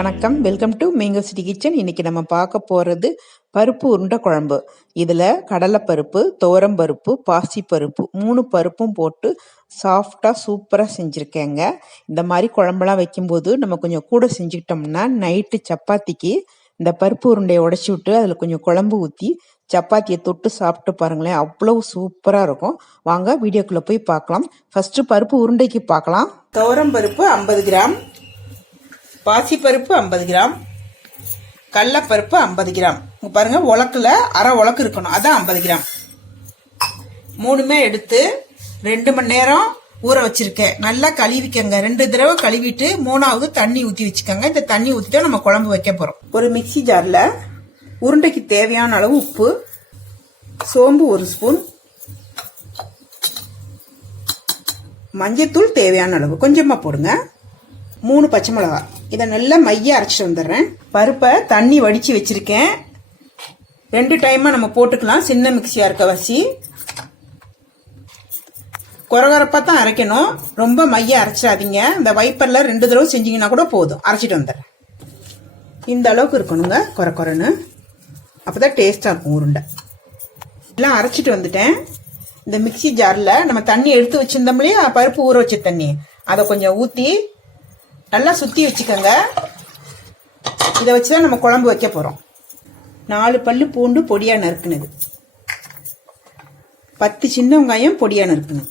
வணக்கம். Welcome to mango city kitchen இன்னைக்கு நம்ம பார்க்க போகிறது பருப்பு உருண்டை குழம்பு. இதில் கடலைப்பருப்பு துவரம்பருப்பு பாசிப்பருப்பு மூணு பருப்பும் போட்டு சாஃப்டாக சூப்பராக செஞ்சுருக்கேங்க. இந்த மாதிரி குழம்புலாம் வைக்கும்போது நம்ம கொஞ்சம் கூட செஞ்சுக்கிட்டோம்னா நைட்டு சப்பாத்திக்கு இந்த பருப்பு உருண்டையை உடச்சி விட்டு அதில் கொஞ்சம் குழம்பு ஊற்றி சப்பாத்தியை தொட்டு சாப்பிட்டு பாருங்களேன். அவ்வளவு சூப்பராக இருக்கும். வாங்க வீடியோக்குள்ளே போய் பார்க்கலாம். ஃபஸ்ட்டு பருப்பு உருண்டைக்கு பார்க்கலாம். துவரம் பருப்பு ஐம்பது கிராம். பாசிப்பருப்பு ஐம்பது கிராம். கடலப்பருப்பு ஐம்பது கிராம். பாருங்க உலக்கில் அரை உலக்கு இருக்கணும். அதான் ஐம்பது கிராம். மூணுமே எடுத்து ரெண்டு மணி நேரம் ஊற வச்சிருக்கேன். நல்லா கழுவிக்கங்க. ரெண்டு தடவை கழுவிட்டு மூணாவது தண்ணி ஊற்றி வச்சுக்கோங்க. இந்த தண்ணி ஊற்றிட்டு நம்ம குழம்பு வைக்க போகிறோம் ஒரு மிக்சி ஜாரில் உருண்டைக்கு தேவையான அளவு உப்பு சோம்பு ஒரு ஸ்பூன் மஞ்சத்தூள் தேவையான அளவு. கொஞ்சமாக போடுங்க. மூணு பச்சை மிளகா இதை நல்லா மைய அரைச்சிட்டு வந்துடுறேன். பருப்பை தண்ணி வடித்து வச்சுருக்கேன். ரெண்டு டைமாக நம்ம போட்டுக்கலாம். சின்ன மிக்சியாக இருக்க வச்சு. குறகுறப்பாக தான் அரைக்கணும். ரொம்ப மைய அரைச்சிடாதீங்க. இந்த வைப்பரில் ரெண்டு தடவை செஞ்சீங்கன்னா கூட போதும். அரைச்சிட்டு வந்துடுறேன். இந்த அளவுக்கு இருக்கணுங்க குறை குறைன்னு. அப்போ தான் டேஸ்ட்டாக இருக்கும் உருண்டை. எல்லாம் அரைச்சிட்டு வந்துட்டேன். இந்த மிக்சி ஜாரில் நம்ம தண்ணி எடுத்து வச்சுருந்தோம்லேயே பருப்பு ஊற வச்ச தண்ணி. அதை கொஞ்சம் ஊற்றி நல்லா சுற்றி வச்சுக்கோங்க. இதை வச்சு தான் நம்ம குழம்பு வைக்க போகிறோம் நாலு பல்லு பூண்டு பொடியாக நறுக்குனது. பத்து சின்ன வெங்காயம் பொடியாக நறுக்குனது.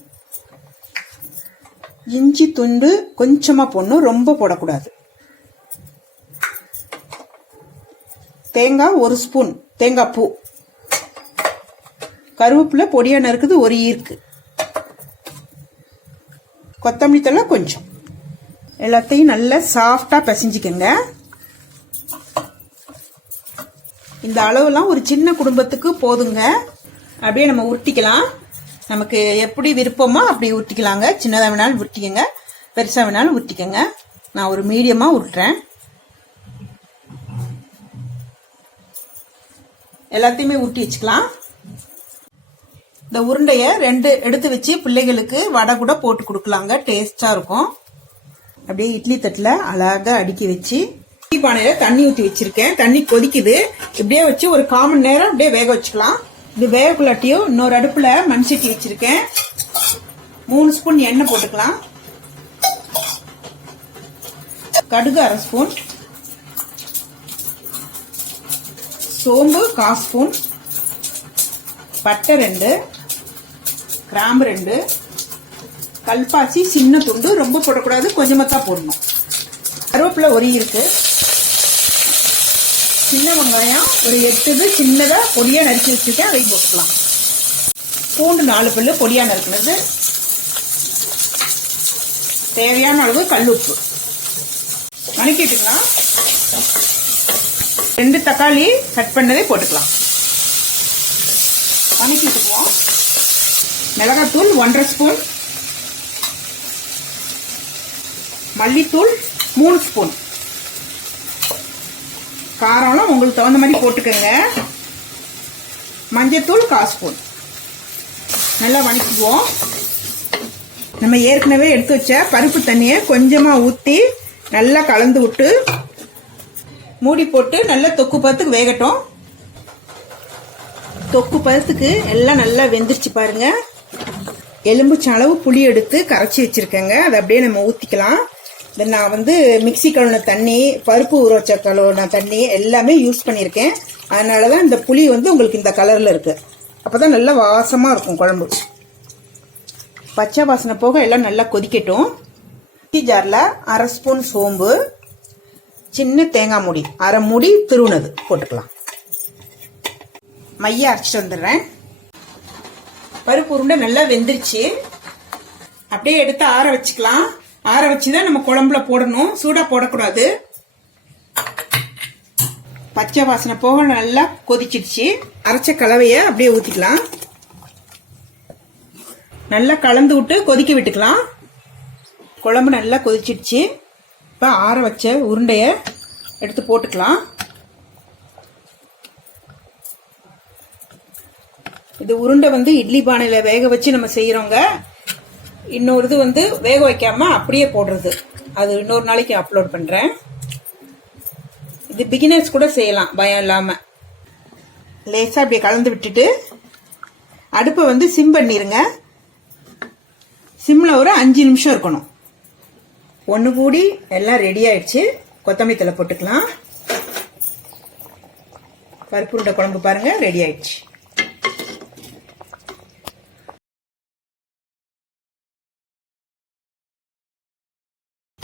இஞ்சி துண்டு கொஞ்சமாக போடணும். ரொம்ப போடக்கூடாது. தேங்காய் ஒரு ஸ்பூன். தேங்காய் பூ. கருவேப்பிலை பொடியாக நறுக்குது ஒரு ஈர்க்கு. கொத்தமல்லி தழை கொஞ்சம். எல்லாத்தையும் நல்லா சாஃப்டாக பிசைஞ்சிக்கங்க. இந்த அளவுலாம் ஒரு சின்ன குடும்பத்துக்கு போதுங்க. அப்படியே நம்ம உருட்டிக்கலாம். நமக்கு எப்படி விருப்பமோ அப்படி உருட்டிக்கலாங்க. சின்னதாக வேணாலும் உருட்டிக்கங்க. பெருசாக வேணாலும் உருட்டிக்கங்க. நான் ஒரு மீடியமாக உருட்டுறேன். எல்லாத்தையுமே உருட்டி வச்சுக்கலாம். இந்த உருண்டையை ரெண்டு எடுத்து வச்சு பிள்ளைகளுக்கு வடை கூட போட்டு கொடுக்கலாங்க. டேஸ்டாக இருக்கும். அப்படியே இட்லி தட்டில் அழகாக அடுக்கி வச்சு இட்லி பானையில் தண்ணி ஊற்றி வச்சிருக்கேன். தண்ணி கொதிக்குது. இப்படியே வச்சு ஒரு காமன் நேரம் அப்படியே வேக வச்சுக்கலாம். இது வேகக்குள்ளாட்டியும் இன்னொரு அடுப்பில் மண் சட்டி வச்சிருக்கேன். மூணு ஸ்பூன் எண்ணெய் போட்டுக்கலாம். கடுகு அரை ஸ்பூன். சோம்பு கால் ஸ்பூன். பட்டை ரெண்டு. கிராம்பு ரெண்டு. கல்பாசி சின்ன துண்டு ரொம்ப போடக்கூடாது கொஞ்சமாக தான் போடணும். கருவேப்பிலை ஒரு இருக்கு. சின்ன வெங்காயம் ஒரு எட்டு சின்னதாக பொடியாக நறுக்கி வச்சுருக்கேன் அதை போட்டுக்கலாம். பூண்டு நாலு பல்லு பொடியாக நறுக்கினது. தேவையான அளவு கல் உப்பு. வணக்கிட்டுக்கலாம் ரெண்டு தக்காளி கட் பண்ணதே போட்டுக்கலாம். வணக்கிட்டுக்குவோம் மிளகாத்தூள் ஒன்றரை ஸ்பூன். மல்லித்தூள் மூணு ஸ்பூன். காரம்லாம் உங்களுக்கு தகுந்த மாதிரி போட்டுக்கோங்க. மஞ்சத்தூள் கால் ஸ்பூன். நல்லா வணக்கிக்குவோம் நம்ம ஏற்கனவே எடுத்து வச்ச பருப்பு தண்ணியை கொஞ்சமாக ஊற்றி நல்லா கலந்து விட்டு மூடி போட்டு நல்லா தொக்கு பதத்துக்கு வேகட்டும். தொக்கு பதத்துக்கு எல்லாம் நல்லா வெந்துருச்சு பாருங்க. எலும்புச்சளவு அளவு புளி எடுத்து கரைச்சி வச்சிருக்கேங்க. அதை அப்படியே நம்ம ஊற்றிக்கலாம் தென் நான் வந்து மிக்சி கழுவின தண்ணி பருப்பு ஊற வச்ச கழுவின தண்ணி எல்லாமே யூஸ் பண்ணியிருக்கேன். அதனால தான் இந்த புளி வந்து உங்களுக்கு இந்த கலரில் இருக்குது அப்போ தான் நல்லா வாசமாக இருக்கும் குழம்பு. பச்சை வாசனை போக எல்லாம் நல்லா கொதிக்கட்டும். மிக்சி ஜாரில் அரை ஸ்பூன் சோம்பு சின்ன தேங்காய் மூடி அரை மூடி திருவுனது போட்டுக்கலாம். மைய அரைச்சிட்டு வந்துடுறேன். பருப்பு உருண்டை நல்லா வெந்துருச்சு. அப்படியே எடுத்து ஆற வச்சுக்கலாம். ஆற வச்சு தான் நம்ம குழம்புல போடணும். சூடாக போடக்கூடாது. பச்சை வாசனை போக நல்லா கொதிச்சிடுச்சு. அரைச்ச கலவையை அப்படியே ஊற்றிக்கலாம் நல்லா கலந்து விட்டு கொதிக்க விட்டுக்கலாம். குழம்பு நல்லா கொதிச்சிடுச்சு. இப்போ ஆற வச்ச உருண்டையை எடுத்து போட்டுக்கலாம். இது உருண்டை வந்து இட்லி பானையில் வேக வச்சு நம்ம செய்கிறோங்க இன்னொரு இது வந்து வேக வைக்காம அப்படியே போடுறது. அது இன்னொரு நாளைக்கு அப்லோட் பண்ணுறேன் இது பிகினர்ஸ் கூட செய்யலாம் பயம் இல்லாமல் லேசாக அப்படியே கலந்து விட்டுட்டு அடுப்பை வந்து சிம் பண்ணிடுங்க சிம்மில் ஒரு அஞ்சு நிமிஷம் இருக்கணும். ஒன்று கூடி எல்லாம் ரெடி ஆயிடுச்சு. கொத்தமல்லி தலை போட்டுக்கலாம். பருப்பு உருண்டை குழம்பு பாருங்க ரெடி ஆயிடுச்சு.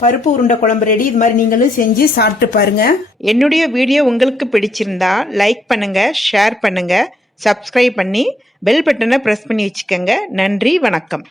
பருப்பு உருண்டை குழம்பு ரெடி இது மாதிரி நீங்களும் செஞ்சு சாப்பிட்டு பாருங்க. என்னுடைய வீடியோ உங்களுக்கு பிடிச்சிருந்தா லைக் பண்ணுங்க ஷேர் பண்ணுங்க சப்ஸ்கிரைப் பண்ணி பெல் பட்டனை ப்ரெஸ் பண்ணி வச்சுக்கோங்க. நன்றி வணக்கம்.